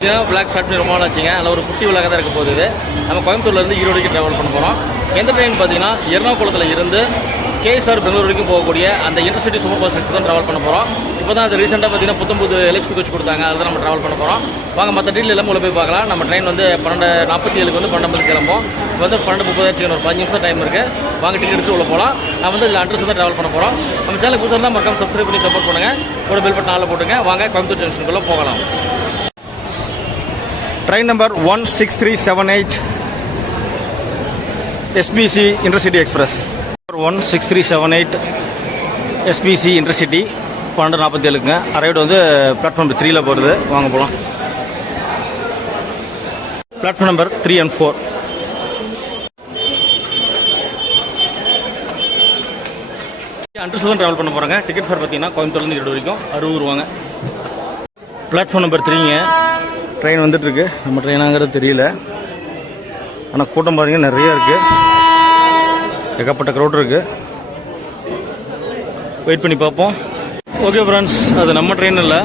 Black start பண்ணி ரொம்ப நாள் ஆச்சுங்க. அதில் ஒரு குட்டி விளக்காக தான் இருக்க போகுது. நம்ம கோயம்புத்தூர்லேருந்து ஈரோடு வரைக்கும் ட்ராவல் பண்ண போகிறோம். எந்த ட்ரெயின் பார்த்தீங்கன்னா எர்ணாகுளத்தில் இருந்து கேஎஸ்ஆர் பெங்களூர் வரைக்கும் போகக்கூடிய அந்த இன்டர்சிட்டி சூப்பர் ஃபாஸ்ட் எக்ஸ்பிரஸ் தான் ட்ராவல் பண்ண போகிறோம். இப்போ தான் அது ரீசெண்டாக பார்த்தீங்கன்னா புத்தம்புது எலக்ட்ரிக் கோச் கொடுத்தாங்க. அதில் நம்ம ட்ராவல் பண்ண போகிறோம். வாங்க மற்ற டீட்டெயில் எல்லாம் உள்ள போய் பார்க்கலாம். நம்ம ட்ரெயின் வந்து 12:47 வந்து 12:50 கிளம்பும். இப்போ வந்து 12:30 ஒரு 5 நிமிஷம் டைம் இருக்குது. வாங்க டிக்கெட் எடுத்து உள்ள போகலாம். நான் வந்து இதில் அட்ரஸ் தான் ட்ராவல் பண்ண போகிறோம். நம்ம சேனல் புதுசாக தான் மறக்காம சப்ஸ்கிரைப் பண்ணி சப்போர்ட் பண்ணுங்கள். கூட பெல் பட்டன் ஆளில் போட்டுங்க. வாங்க கோயம்புத்தூர் ஜங்ஷனுக்குள்ளே போகலாம். Train number 16378 SBC Intercity Express. 16378 SBC Intercity 12:47ங்க. அரைவிட் வந்து பிளாட்ஃபார்ம் 3ல போகிறது. வாங்க போகலாம். Platform number 3 and 4. அட்ரஸ் தான் ட்ராவல் பண்ண போகிறாங்க. டிக்கெட் ஃபேர் பார்த்தீங்கன்னா கோயம்புத்தூர்லேருந்து ஈரோடு வரைக்கும் 60 ரூபாங்க. Platform number 3ங்க. ட்ரெயின் வந்துட்டுருக்கு. நம்ம ட்ரெயினாங்கிறது தெரியல, ஆனால் கூட்டம் பாருங்க நிறைய இருக்குது. ஏகப்பட்ட க்ரௌட் இருக்குது. வெயிட் பண்ணி பார்ப்போம். ஓகே ஃப்ரெண்ட்ஸ், அது நம்ம ட்ரெயின் இல்லை,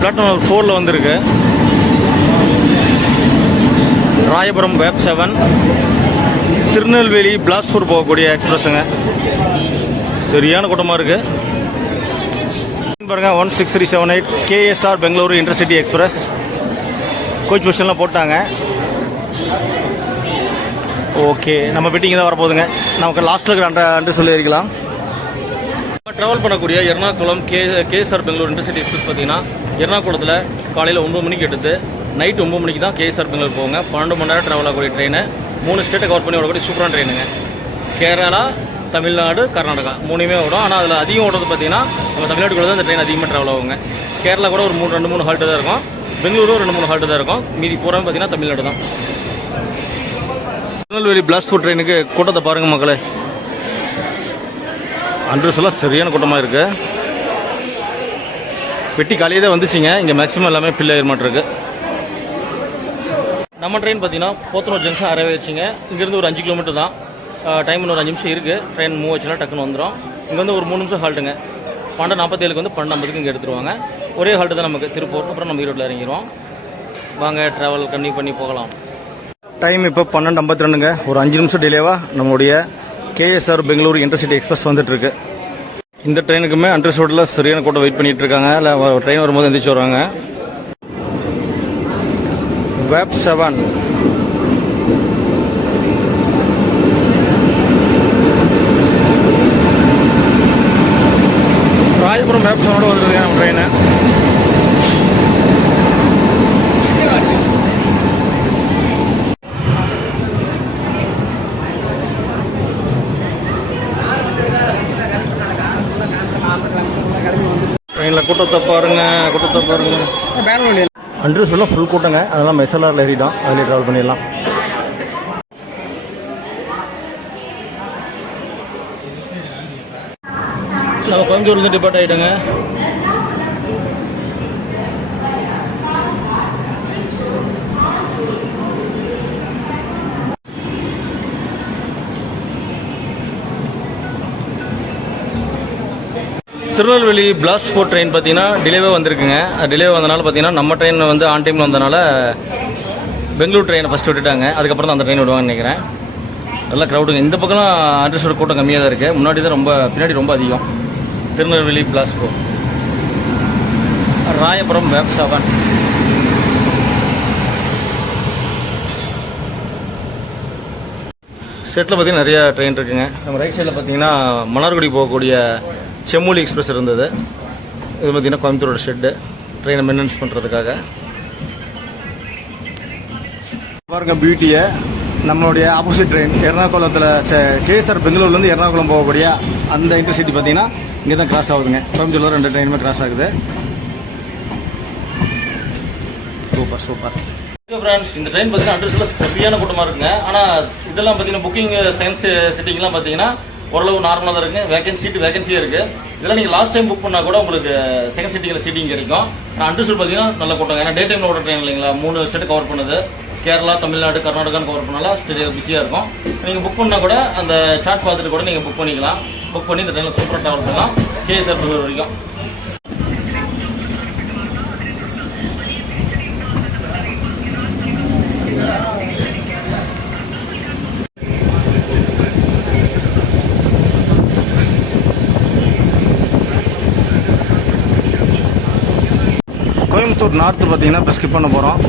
பிளாட்ஃபார்ம் நம்பர் 4ல் வந்துருக்கு. ராயபுரம் வேப் 7 திருநெல்வேலி பிலாஸ்பூர் போகக்கூடிய எக்ஸ்பிரஸுங்க. சரியான கூட்டமாக இருக்குது பாருங்க. 16378 KSR Bengaluru intercity express coach பொசிஷன்லாம் போட்டாங்க. ஓகே, நம்ம மீட்டிங் தான் வரப்போகுதுங்க. நமக்கு லாஸ்ட்டில் இருக்கிற அன்று சொல்லி இருக்கலாம். நம்ம ட்ராவல் பண்ணக்கூடிய Ernakulam KSR Bangalore intercity express பார்த்தீங்கன்னா எர்ணாகுளத்தில் காலையில் 9 மணிக்கு எடுத்து நைட் 9 மணிக்கு தான் கேஎஸ்ஆர் பெங்களூர் போங்க. 12 மணி நேரம் ட்ராவல் ஆகக்கூடிய ட்ரெயின். 3 ஸ்டேட்டை கவர் பண்ணி வரக்கூடிய சூப்பரான ட்ரெயினுங்க. கேரளா, தமிழ்நாடு, கர்நாடகா 3மே ஓடும். ஆனால் அதில் அதிகம் ஓடுறது பார்த்தீங்கன்னா நம்ம தமிழ்நாட்டுக்குள்ள தான் இந்த ட்ரெயின் அதிகமாக ட்ராவல் ஆகுங்க. கேரளா கூட ஒரு 2-3 ஹால்ட்டு தான் இருக்கும். பெங்களூரும் 2-3 ஹால்ட்டு தான் இருக்கும். மீதி பூரா பார்த்தீங்கன்னா தமிழ்நாடு தான். திருநெல்வேலி பிலாஸ்பூர் ட்ரெயினுக்கு கூட்டத்தை பாருங்கள் மக்களே. அட்ரஸ் எல்லாம் சரியான கூட்டமாக இருக்குது. பெட்டி காலையே தான் வந்துச்சுங்க. இங்கே மேக்ஸிமம் எல்லாமே ஃபில் ஆகிற மாட்டிருக்கு. நம்ம ட்ரெயின் பார்த்தீங்கன்னா போத்தனூர் ஜங்ஷன் அரைவே வச்சுங்க. இங்கேருந்து ஒரு 5 கிலோமீட்டர் தான். டைம் இன்னும் ஒரு 5 நிமிஷம் இருக்குது. ட்ரெயின் மூவ் வச்சுன்னா டக்குன்னு வந்துடும். இங்கே வந்து ஒரு 3 நிமிஷம் ஹால்ட்டுங்க. 12:47 வந்து 12:50 இங்கே எடுத்துருவாங்க. ஒரே ஹால்ட்டு தான் நமக்கு திருப்பூர். அப்புறம் நம்ம ஈரோட்டில் இறங்கிடுவோம். வாங்க ட்ராவல் கண்டினியூ பண்ணி போகலாம். டைம் இப்போ 12:52ங்க. ஒரு 5 நிமிஷம் டிலேவாக நம்மளுடைய கேஎஸ்ஆர் பெங்களூர் இன்டர்சிட்டி எக்ஸ்பிரஸ் வந்துட்டுருக்கு. இந்த ட்ரெயினுக்குமே அண்டர் ரோட்டில் சரியான கூட்டம் வெயிட் பண்ணிகிட்டு இருக்காங்க. இல்லை ட்ரெயின் வரும்போது எந்திரிச்சு வருவாங்க. வேப் 7 ராயபுரம் வேப் 7 வந்துருக்கு நம்ம ட்ரெயின். ட்ரெயினில் கூட்டத்தை பாருங்க. அட்ரஸ் எல்லாம் ஃபுல் கூட்டங்க. அதெல்லாம் எஸ்எல்ஆரில் ஏறிட்டோம். அதிலே ட்ராவல் பண்ணிடலாம். நம்ம கோயம்புத்தூர்லேருந்து டிபார்ட் ஆகிட்டோங்க. திருநெல்வேலி பிலாஸ்பூர் ட்ரெயின் பார்த்தீங்கன்னா டிலேவே வந்திருக்குங்க. டிலே வந்தனால பார்த்தீங்கன்னா நம்ம ட்ரெயின் வந்து ஆன் டைமில் வந்தனால பெங்களூர் ட்ரெயினை ஃபஸ்ட்டு விட்டுட்டாங்க. அதுக்கப்புறம் தான் அந்த ட்ரெயின் விடுவாங்கன்னு நினைக்கிறேன். நல்லா க்ரௌடுங்க. இந்த பக்கம்லாம் அட்ரஸோட கூட்டம் கம்மியாக தான் இருக்குது. முன்னாடி தான் பின்னாடி ரொம்ப அதிகம். திருநெல்வேலி பிலாஸ்பூர் ராயபுரம் வேப் 7 செட்டில் பார்த்தீங்கன்னா நிறையா ட்ரெயின் இருக்குங்க. நம்ம ரைட் சைடில் பார்த்தீங்கன்னா மன்னார்குடி போகக்கூடிய செம்மொழி எக்ஸ்பிரஸ் இருந்தது. இது பார்த்தீங்கன்னா கோயம்புத்தூரோட ஷெட்டு ட்ரெயினை மெயின்டெனன்ஸ் பண்ணுறதுக்காக. பாருங்க பியூட்டியை. நம்மளுடைய ஆப்போசிட் ட்ரெயின் எர்ணாகுளத்தில் கேஎஸ்ஆர் பெங்களூர்லேருந்து எர்ணாகுளம் போகக்கூடிய அந்த இன்டர்சிட்டி பார்த்தீங்கன்னா இங்கே தான் கிராஸ் ஆகுதுங்க. கோயம்புத்தூரில் 2 ட்ரெயினுமே கிராஸ் ஆகுது. சூப்பர் ஃப்ரெண்ட்ஸ், இந்த ட்ரெயின் பார்த்தீங்கன்னா அட்ரஸில் சரியான கூட்டமாக இருக்குங்க. ஆனால் இதெல்லாம் பார்த்தீங்கன்னா புக்கிங் சயின்ஸ் சிட்டிங்லாம் பார்த்தீங்கன்னா ஓரளவு நார்மலாக தான் இருக்குது. வேகன்சியே இருக்குது. இதெல்லாம் நீங்கள் லாஸ்ட் டைம் புக் பண்ணால் கூட உங்களுக்கு செகண்ட் சிட்டிங்கில் சீட்டிங் கிடைக்கும். ஆனால் அண்டர்ஸ்ட் பார்த்தீங்கன்னா நல்ல கூட்டம். ஏன்னா டே டைமில் ஓட ட்ரெயின் இல்லைங்களா, 3 ஸ்டேட் கவர் பண்ணுது. கேரளா, தமிழ்நாடு, கர்நாடகான்னு கவர் பண்ணாலும் ஸ்டேட் பிஸியாக இருக்கும். நீங்கள் புக் பண்ணால் கூட அந்த சார்ட் பார்த்துட்டு கூட நீங்கள் புக் பண்ணிக்கலாம். புக் பண்ணி இந்த ட்ரெயினில் சூப்பராக ட்ராவல் பண்ணலாம் கேஎஸ்ஆர் பெங்களூர் வரைக்கும். கோயம்புத்தூர் நார்த்து பார்த்தீங்கன்னா இப்போ ஸ்கிப் பண்ண போகிறோம்.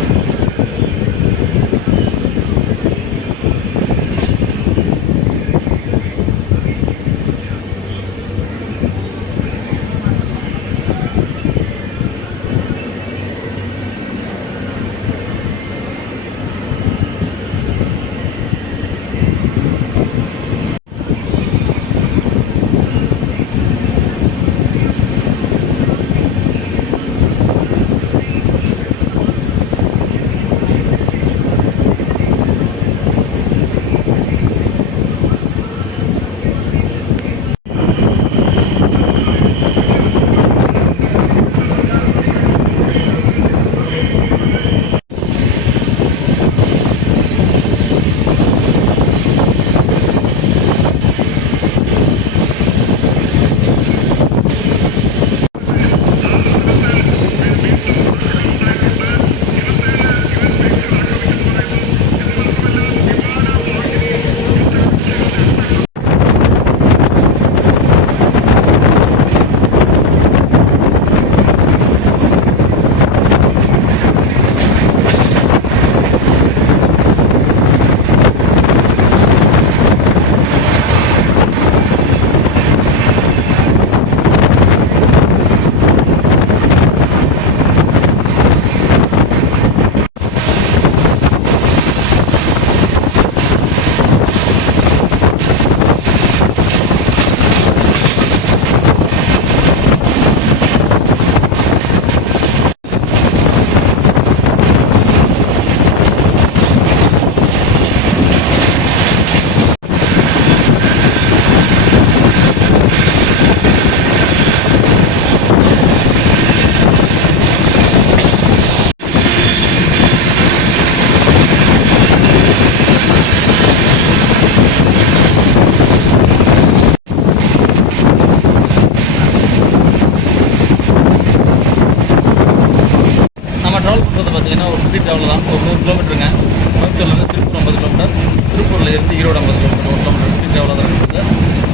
ட்ராவல் பண்ணுறது பார்த்தீங்கன்னா ஒரு 50 ட்ராவல் தான். ஒரு 100 கிலோமீட்டருங்க. கோயம்புத்தூர்லேருந்து திருப்பூர் 50 கிலோமீட்டர், திருப்பூரில் இருந்து ஈரோடு 50 கிலோமீட்டர், 1 கிலோமீட்டர் 50 ட்ராவலாக தான் இருக்குது.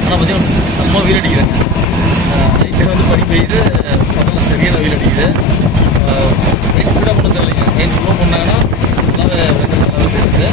ஆனால் பார்த்தீங்கன்னா செம்ம வெயில் அடிக்குது. நைட்டு வந்து பனி பெய்யுது, பக்கத்தில் சரியான வெயில் அடிக்குது. எக்ஸ்பீடாக பண்ண தெரியலைங்க. ஏன் ஸ்லோ பண்ணாங்கன்னா நல்லாவே வெதர் நல்லாவே போயிடுது.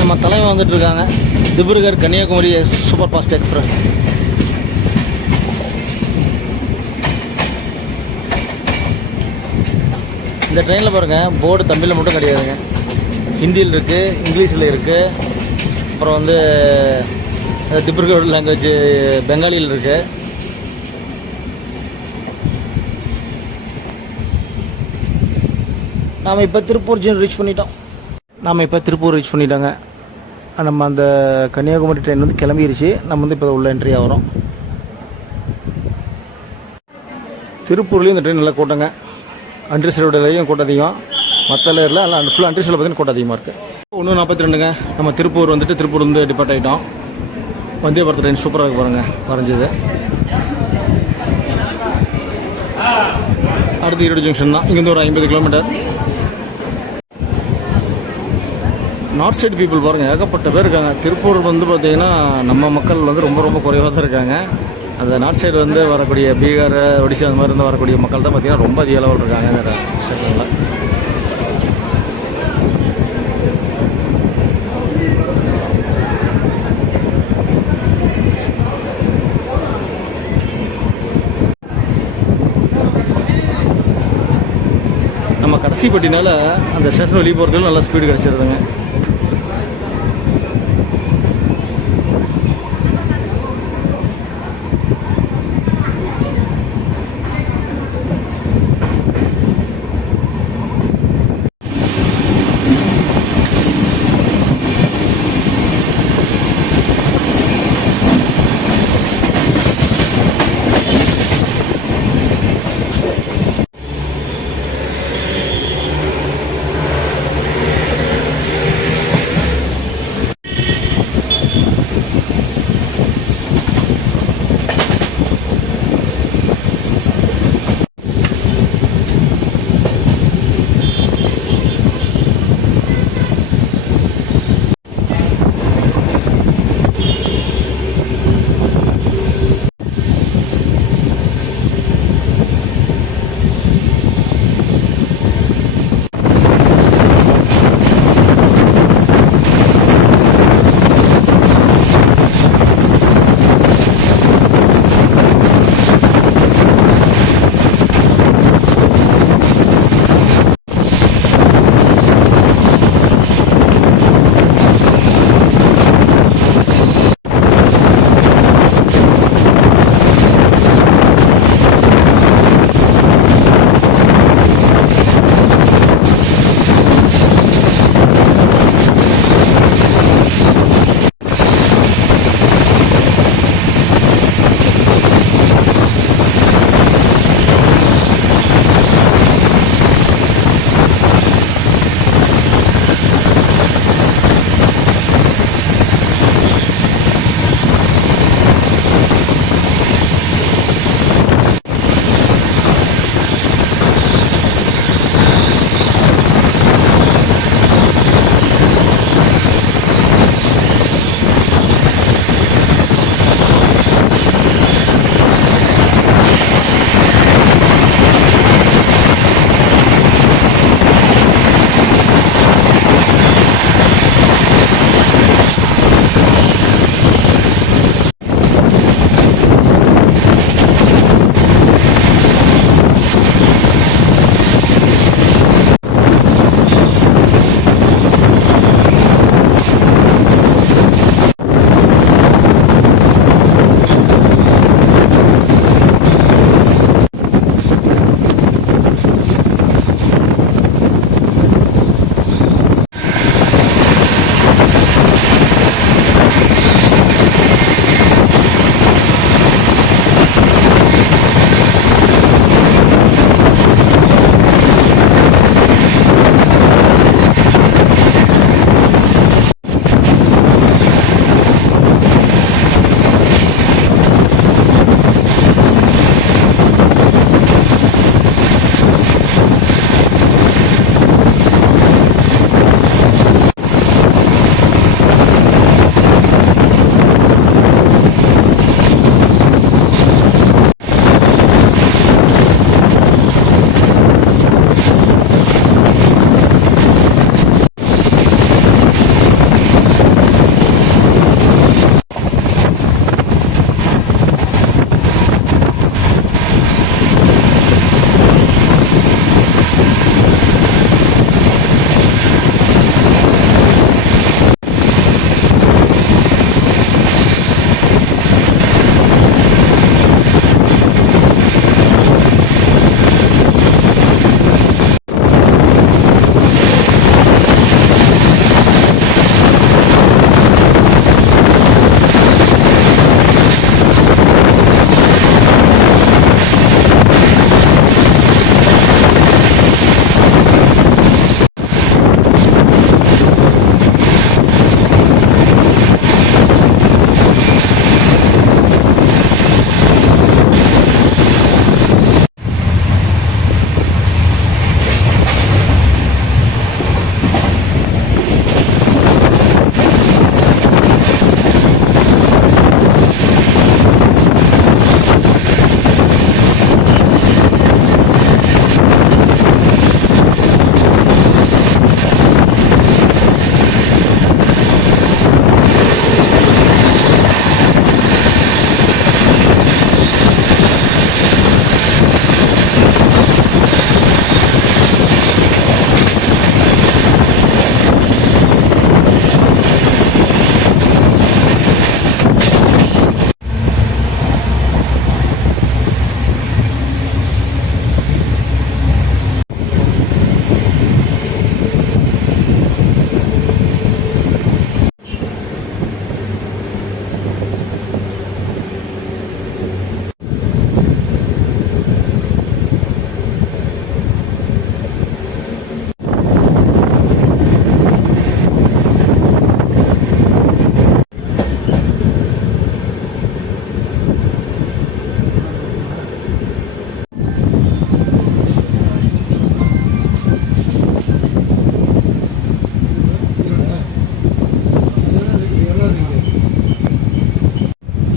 நம்ம தலைவன் வந்துட்டு இருக்காங்க. Dibrugarh Kanyakumari super fast express. இந்த ட்ரெயினில் பாருங்கள், போர்டு தமிழில் மட்டும் கிடையாதுங்க, ஹிந்தியில் இருக்குது, இங்கிலீஷில் இருக்குது, அப்புறம் வந்து திபுருகர் லாங்குவேஜ் பெங்காலியில் இருக்குது. நாம் இப்போ திருப்பூர் ரீச் பண்ணிட்டோம். நம்ம அந்த கன்னியாகுமரி ட்ரெயின் வந்து கிளம்பிடுச்சு. நம்ம வந்து இப்போ உள்ள என்ட்ரி ஆகிறோம். திருப்பூர்லேயும் இந்த ட்ரெயின் நல்லா கூட்டங்க. அன்ரிசர்வ்டுலேயும் கூட்டம் அதிகம், மற்ற லேயரில் எல்லாம் ஃபுல்லாக அன்ரிசர்வில் பார்த்தீங்கன்னா கூட்டம் அதிகமாக இருக்குது. 1:42ங்க நம்ம திருப்பூர் வந்து டிபார்ட் ஆகிட்டோம். வந்தே பாரத் ட்ரெயின் சூப்பராக இருக்கு பாருங்க, வரைஞ்சது. அடுத்து ஈரோடு ஜங்ஷன் தான். இங்கேருந்து ஒரு 50 கிலோமீட்டர். நார்த் சைடு பீப்புள் பாருங்கள், ஏகப்பட்ட பேர் இருக்காங்க. திருப்பூர் வந்து பார்த்திங்கன்னா நம்ம மக்கள் வந்து ரொம்ப ரொம்ப குறைவாக தான் இருக்காங்க. அந்த நார்த் சைடு வந்து வரக்கூடிய பீகார், ஒடிசா அந்த மாதிரி இருந்து வரக்கூடிய மக்கள் தான் பார்த்திங்கன்னா ரொம்ப அதிக அளவில் இருக்காங்க இந்த ஸ்டேஷனில். நம்ம கடைசி பட்டினால அந்த ஸ்டேஷன் வெளியே போகிறதுக்கு நல்லா ஸ்பீடு கிடச்சிருதுங்க.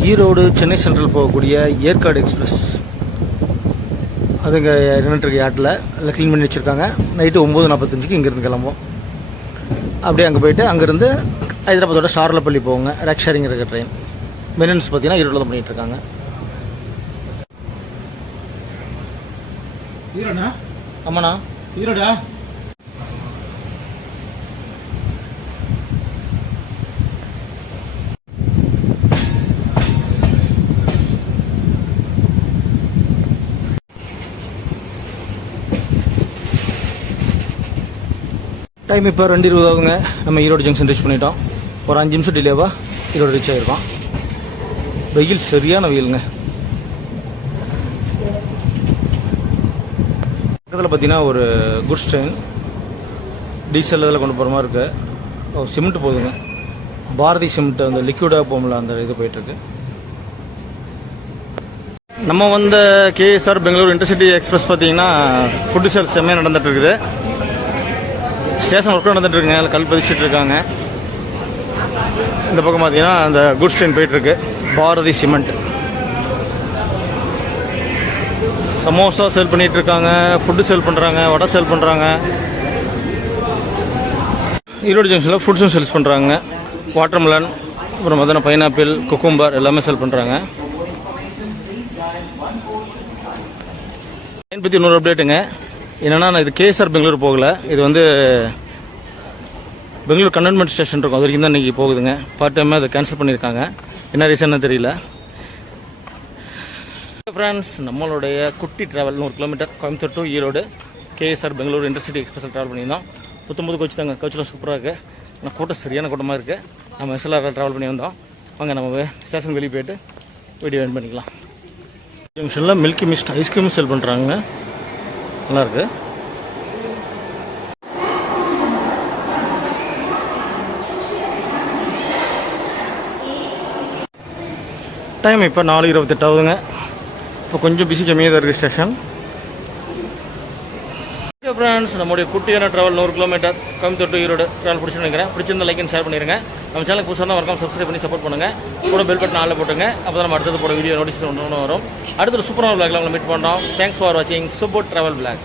ஈரோடு சென்னை சென்ட்ரல் போகக்கூடிய ஏற்காடு எக்ஸ்பிரஸ் அதுங்க நின்றுட்டுருக்கு யார்ட்டில் எல்லாம் க்ளீன் பண்ணி வச்சுருக்காங்க. நைட்டு 9:45 இங்கேருந்து கிளம்புவோம். அப்படியே அங்கே போயிட்டு அங்கேருந்து ஹைதராபாத்தோட ஷார்லப்பள்ளி போவோங்க. ரேக் ஷேரிங் இருக்கிற ட்ரெயின் மெயின்டெனன்ஸ் பார்த்தீங்கன்னா ஈரோட்டில் தான் பண்ணிகிட்ருக்காங்க. ஈரோடா? ஆமாண்ணா, ஈரோடா? டைம் இப்போ 2:20 ஆகுங்க. நம்ம ஈரோடு ஜங்ஷன் ரீச் பண்ணிட்டோம். ஒரு 5 நிமிஷம் டிலேவாக ஈரோடு ரீச் ஆகிருக்கோம். வெயில் சரியான வெயிலுங்க. பக்கத்தில் பார்த்தீங்கன்னா ஒரு குட்ஸ் ட்ரெயின் டீசல் இதில் கொண்டு போகிற மாதிரி இருக்குது. சிமெண்ட் போகுதுங்க. பாரதி சிமெண்ட் அந்த லிக்விடாக போகல அந்த இது போயிட்டுருக்கு. நம்ம வந்த கேஎஸ்ஆர் பெங்களூர் இன்டர்சிட்டி எக்ஸ்பிரஸ் பார்த்தீங்கன்னா ஃபுட்டு சேல் செம்மையாக நடந்துட்டு இருக்குது. ஸ்டேஷன் ஒர்க்கும் நடந்துட்டு இருக்குங்க. அதில் கல் பதிச்சுட்டு இருக்காங்க. இந்த பக்கம் பார்த்தீங்கன்னா அந்த குட்ஸ் ட்ரெயின் போயிட்டுருக்கு. பாரதி சிமெண்ட் சமோசா சேல் பண்ணிகிட்டு இருக்காங்க. ஃபுட்டு சேல் பண்ணுறாங்க. வடை சேல் பண்ணுறாங்க. ஈரோடு ஜங்ஷனில் ஃப்ரூட்ஸும் சேல்ஸ் பண்ணுறாங்க. வாட்டர்மெலன், அப்புறம் பார்த்தீங்கன்னா பைனாப்பிள், குக்கும்பர் எல்லாமே சேல் பண்ணுறாங்க. ட்ரெயின் பற்றி இன்னொரு அப்டேட்டுங்க. என்னென்னா நான் இது கேஎஸ்ஆர் பெங்களூர் போகலை. இது வந்து பெங்களூர் கண்டோன்மெண்ட் ஸ்டேஷன் இருக்கும். அது வரைக்கும் தான் இன்றைக்கி போகுதுங்க. பார்ட் டைமாக அதை கேன்சல் பண்ணியிருக்காங்க. என்ன ரீசன்னு தெரியல. ஃப்ரெண்ட்ஸ், நம்மளுடைய குட்டி travel 100 kilometre Coimbatore to Erode KSR Bangalore intercity எக்ஸ்பிரஸில் ட்ராவல் பண்ணியிருந்தோம். 19 கோச் தாங்க. கோச்சில் சூப்பராக இருக்குது. ஆனால் கூட்டம் சரியான கூட்டமாக இருக்குது. நம்ம எஸ்எல்ஆரில் ட்ராவல் பண்ணி வந்தோம். வாங்க நம்ம ஸ்டேஷன் வெளியே போய்ட்டு வீடியோ எண்ட் பண்ணிக்கலாம். ஜங்ஷனில் மில்கி மிஸ்ட் ஐஸ்கிரீம் சேல் பண்ணுறாங்க. நல்லாயிருக்கு. டைம் இப்போ 4:28 ஆகுதுங்க. இப்போ கொஞ்சம் பிஸி கம்மியாக தான் இருக்குது ஸ்டேஷன். ஓகே ஃப்ரெண்ட்ஸ், நம்மளுடைய குட்டியான travel 100 kilometre Coimbatore to Erode travel பிடிச்சிட்டு நினைக்கிறேன். பிடிச்சிருந்த லைக் அண்ட் ஷேர் பண்ணிடுங்க. நம்ம சேனல் புதுசாக தான் மறக்காம சப்ஸ்கிரைப் பண்ணி சப்போர்ட் பண்ணுங்கள். கூட பெல் பட்டன் ஆளில் போட்டுங்க. அப்போ தான் நம்ம அடுத்தது போட வீடியோ நோட்டிஃபிகேஷன் ஒன்று வரும். அடுத்த ஒரு சூப்பரான விளாக்ல உங்களை மீட் பண்ணுறோம். தேங்க்ஸ் ஃபார் வாட்சிங் சூப்பர் ட்ராவல் விளாக்.